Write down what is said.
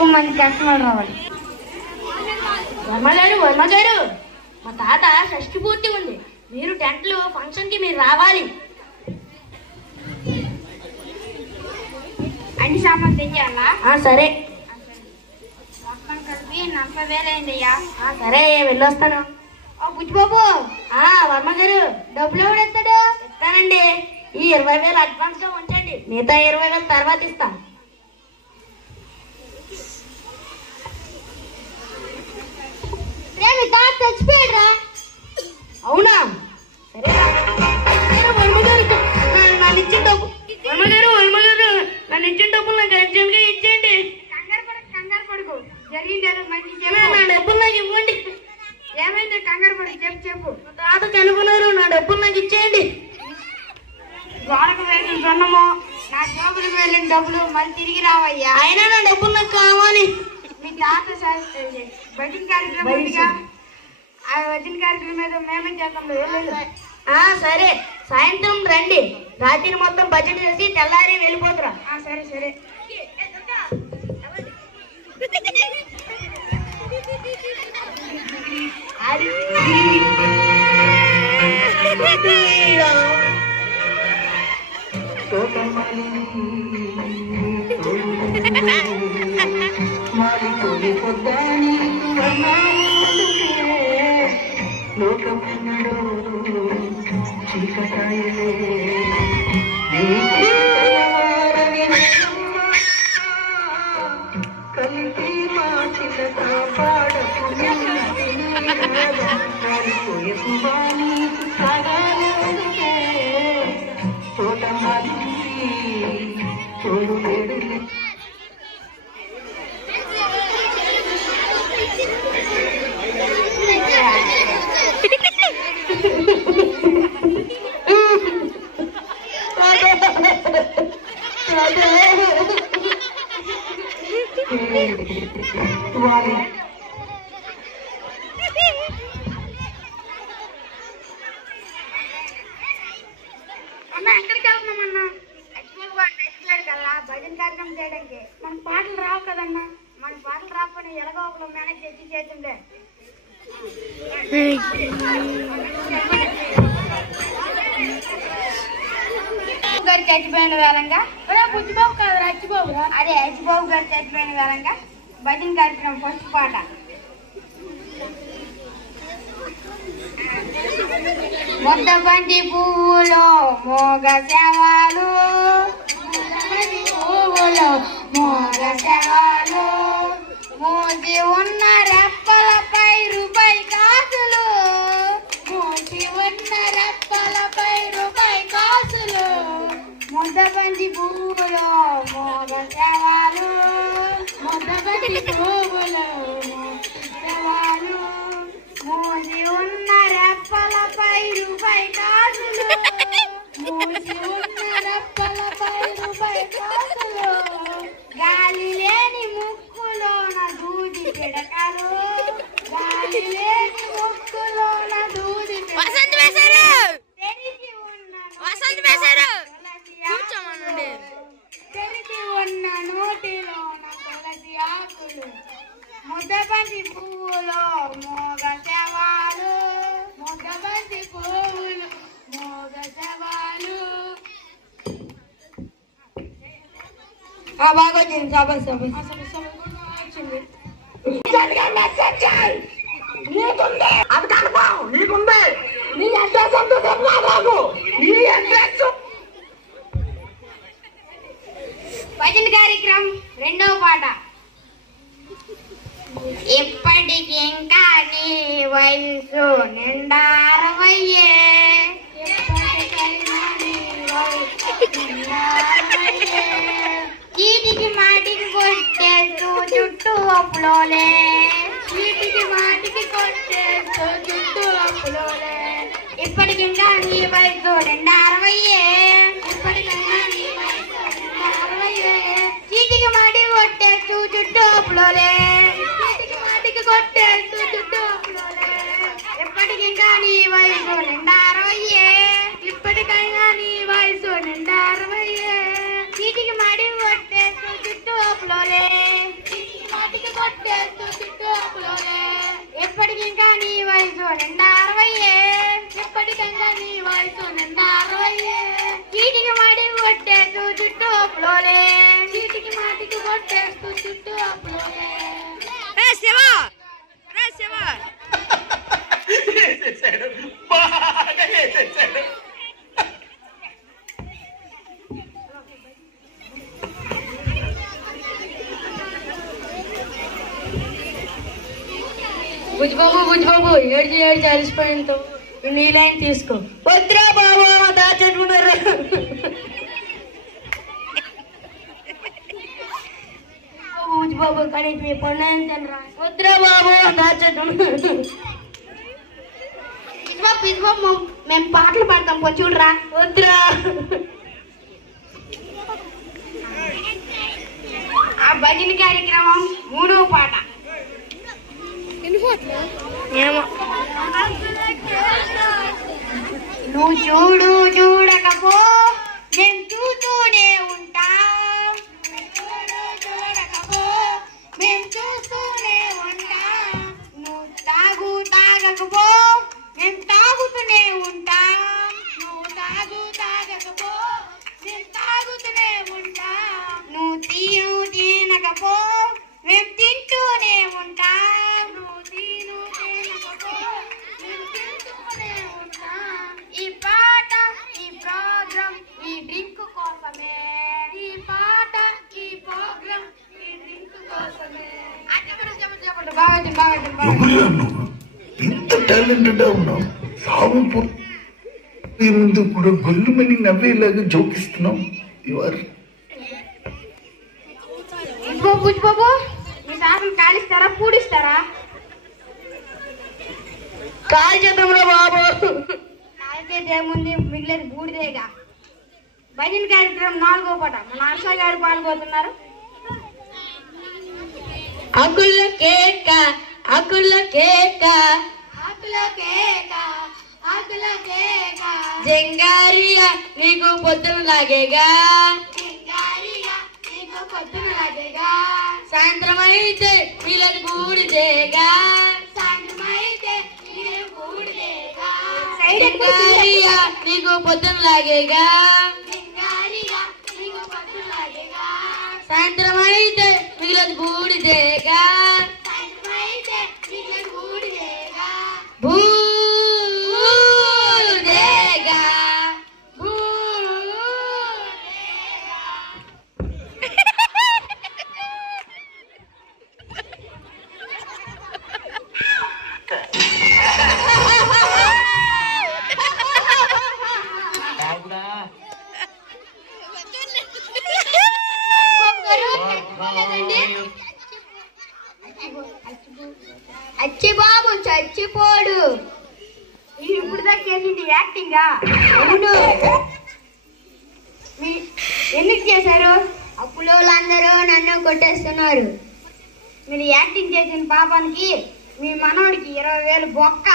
ఎక్కువ మంది కస్టమర్ రావాలి. వర్మ గారు మా తాత షష్ఠి పూర్తి ఉంది. మీరు టెంట్లు ఫంక్షన్ కి మీరు రావాలి. అన్ని సామాన్ తెచ్చాలా? సరే. మొత్తం కలిపి 40,000 అయిందయ్యా. సరే వెళ్ళొస్తాను. బుజ్జిబాబు, వర్మ గారు డబ్బులు ఎవడెత్తాడు? ఇస్తానండి. ఈ 20,000 అడ్వాన్స్ గా ఉంచండి, మిగతా 20,000 తర్వాత ఇస్తా. రేపు తాత చచ్చిపోయాడురా. అవునా? సరే వర్మ గారు నన్ను ఇచ్చిన డబ్బు నన్ను ఇచ్చిన డబ్బులు నాకు అర్జెంట్ గా ఇచ్చేయండి. కంగారు పడుకో. జరిగింది ఏదో మంచి నా డబ్బులు నాకు ఇవ్వండి. ఏమైంది? కంగారు పడుకు. చెప్పు. మా తాత చనిపోయినారు, నా డబ్బులు నాకు ఇచ్చేయండి. గోడకు వెళ్ళిన రుణము, నా జోబులకు వెళ్ళిన డబ్బులు మళ్ళీ తిరిగి రావయ్యా. అయినా నా డబ్బులు నాకు కావాలి. మీ తాత భజన కార్యక్రమం ఉందిగా, ఆ భజన కార్యక్రమం ఏదో మేమే చేస్తాం. సరే సాయంత్రం రండి. రాత్రి మొత్తం బడ్జెట్ చేసి తెల్లారి వెళ్ళిపోతురా. సరే సరే. ఎక్కడికి వెళ్తున్నామన్నా? భజన కార్యక్రమం చేయడానికి. మన పాటలు రావు కదన్నా. మన పాటలు రాకపోయినా ఎలాగో ఒకరు మేనేజ్ చేసి చేస్తుండే. గారు చచ్చిపోయిన వేళంగా, బుజ్జిబాబు కాదు రచ్చిబాబు, అదే రచ్చిబాబు గారు చచ్చిపోయిన వేళంగా భజన కార్యక్రమం ఫస్ట్ పాట. ముద్దబంతి పువ్వులో మోగ శవాలు, పువ్వులో మోగ శవాలు, మూసి ఉన్న రెప్పలపై రూపాయి కాసులు, మూసి ఉన్న రెప్పలపై రూపాయి కాసులు, ముద్దబంతి పువ్వులో మోగ శవాలు, ముద్దబంతి పువ్వులో శవాలు, మూసి ఉన్న రెప్పలపై రూపాయి కాసులు, మూసి ఉన్న రెప్పలపై రూపాయి కాసులు, గాలి లేని ముక్కులోన దూది పిడకలు, గాలి లేని ముక్కులోన దూది తెరిచి ఉన్న నోటిలోన తులసి ఆకులు, ముద్దబంతి పువ్వులో మోగ శవాలు, ముద్దబంతి పువ్వులు మోగ శవాలు. బాగా వచ్చింది. భజన కార్యక్రమం రెండవ పాట. ఇప్పటికింకా నీ వయసు నిండా 60, చీటికి మాటికి కొట్టేస్తూ చుట్టూ అప్పులోలే, చీటికి మాటికి కొట్టేస్తూ చుట్టూ అప్పులోలే, ఇప్పటికింకా నీ వయసు నిండా 60, ఇప్పటికైనా నీ వయసు నిండా 60, చీటికి మాటికి కొట్టేస్తూ చుట్టూ అప్పులోలే, చీటికి మాటికి కొట్టేస్తూ చుట్టూ అప్పులోలే, ఇప్పటికింకా నీ వయసు నిండా 60, ఇప్పటికైనా నీ వయసు నిండా 60, చీటికి మాటికి కొట్టేస్తూ చుట్టూ అప్పులోలే, కొట్టేస్తూ చుట్టూ అప్పులోనే. ఎప్పటికింకా నీ వయసు నిండా 60. ఎప్పటికంగా నీ వయసు నిండా 60. చీటికి మాటికి కొట్టేస్తూ చుట్టూ అప్పులోనే. చీటికి మాటికి కొట్టేస్తూ చుట్టూ అప్పులోనే. బాగా వేసేసాడు. బుజ్జిబాబు ఏడు అలసిపోయింతో నీ లైన్ తీసుకో. వద్దురా బాబు దాచెట్టుకున్నారు. బుజ్జిబాబు కానీ మీ పండుగ తినరా. వద్దురా బాబు దాచెట్టుకున్నారు. పిజ్బాబు మేము పాటలు పాడతాం కొంచెం చూడరా. వద్దురా. ఆ భజన కార్యక్రమం 3వ పాట. ఏమో నువ్వు చూడకపో నేను చూస్తూనే ఉంటాం. చూడకపో మేము చూస్తూనే ఉంటాం. నువ్వు తాగకపో మేము తాగుతూనే ఉంటాం. నువ్వు తాగకపో మేము తాగుతూనే ఉంటాం. నువ్వు తినకపో మేము తింటూనే ఉంటాం. నువ్వు తినకపో మేము తింటూనే ఉంటాం. ఈ పాట ఈ ప్రోగ్రాం ఈ డ్రింక్ కోసమే. ఈ పాట ఈ ప్రోగ్రాం ఈ డ్రింక్ కోసమే. చెప్పండి బాగా ఎవరురా నువ్వు? ఇంత టాలెంటెడ్ ఉన్నావు. సాగు ముందు కూడా గొల్లుమని నవ్వేలాగా జోకిస్తున్నావు. బుజ్జిబాబు మీ సార్లు కాలిస్తారా పూడిస్తారా? కాల్ చేద్దాంరా బాబు. కాలితే ఏముంది మిగిలేదు బూడిదేగా. భజన కార్యక్రమం 4వ పాట. మన హర్ష గారు పాల్గొతున్నారు. అకుల కేక అకుల కేక ఆకుల కేక ఆకుల కేక జంగారియా నీకు పొద్దున లాగేగా. సింగారిగా నీకు పొద్దున లాగేగా. సాయంత్రం అయితే వీళ్ళని బూడిదేగా. సాయంత్రం అయితే నీరు బూడిదేగా. జంగారియా నీకు పొద్దున లాగేగా. సింగారిగా నీకు పొద్దున లాగేగా. సాయంత్రం అయితే వీళ్ళని బూడిదేగా. సాయంత్రం అయితే నీరు బూడిదేగా. బూడిదేగా అచ్చిబాబు చచ్చిపోడు. ఇప్పుడు దాకా చేసింది యాక్టింగా? అవును. ఎందుకు చేశారు? అప్పులో అందరూ నన్ను కొట్టేస్తున్నారు. మీరు యాక్టింగ్ చేసిన పాపానికి మీ మనవడికి 20,000 బొక్క.